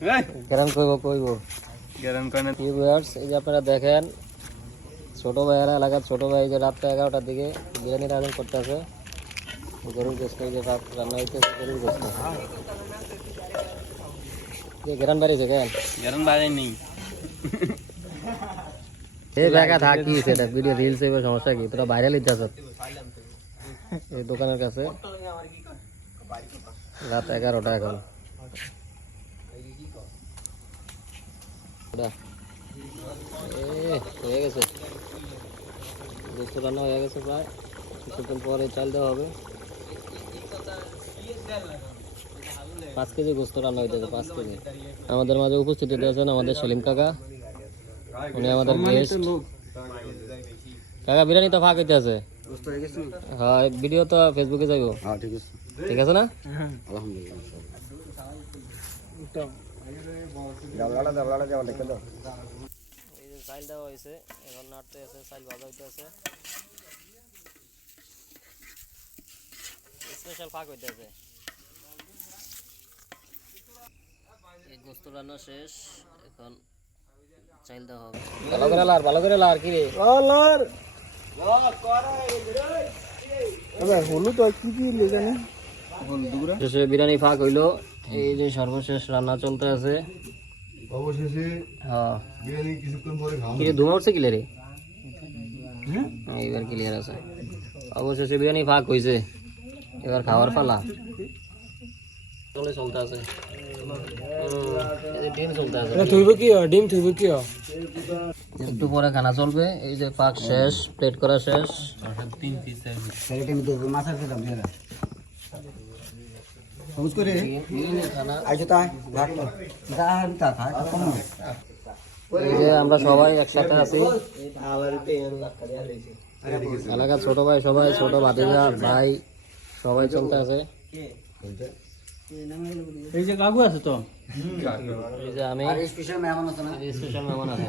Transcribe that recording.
গ্রাম কইব গ্রাম কয় না ভিউয়ার্স। এই যে আপনারা দেখেন ছোট ভাইয়েরা এলাকার ছোট ভাই যে রাত 11টার দিকে বিরিয়ানির আয়োজন করতেছে। গরুর গোস্ত যে রান্না হইতেছে গরুর গোস্ত। গ্রাম বাড়িছে কেন? গ্রাম বাড়ি নেই। এই জায়গা থাকি সেটা ভিডিও রিলস এর সমস্যা কি? তোরা ভাইরাল হইতাছ এই দোকানের কাছে। রাত 11টা এখন। হয়ে গেছে গোস্ত রান্না হয়ে গেছে প্রায়। কিছুক্ষণ পরে চাল দেওয়া হবে। 5 কেজি গোস্ত রান্না হইতেছে, 5 কেজি। আমাদের মাঝে উপস্থিত আছেন আমাদের সেলিম কাকা, উনি আমাদের গেস্ট। কাকা বিরিয়ানি তো ফাঁক হইতে আছে। হ্যাঁ ভিডিও তো ফেসবুকে যাইব। ঠিক আছে না? আলহামদুলিল্লাহ। চাল দেওয়া হয়েছে, এখন নাড়তে আছে, চাল ভাজা হইতে আছে। স্পেশাল ফাঁক হইতে আছে। এই গোস্ত রান্না শেষ, এখন চাল দেওয়া হবে। ভালো করে লার কি রে শেষে বিরিয়ানি ফাঁক হইলো। এই যে সর্বশেষ রান্না চলতে আছে অবশেষে। হ্যাঁ ধুমা উঠছে কি রে? এইবার ক্লিয়ার আছে। অবশেষে বিরিয়ানি ফাঁক হয়েছে, এবার খাওয়ার পালা। চলতে আছে ডিম চলতে আছে। ডিম থইব কি একটু পরে খানা চলবে। এই যে পাক শেষ, প্লেট করা শেষ। 3 পিস আমরা সবাই একসাথে আছি। এলাকার ছোট ভাই সবাই, ছোট ভাতিজা ভাই সবাই চলতে আছে। এই যে কাকু আছে তো, এই যে আমি স্পেশাল মেহমান আছে না, স্পেশাল মেহমান আছে।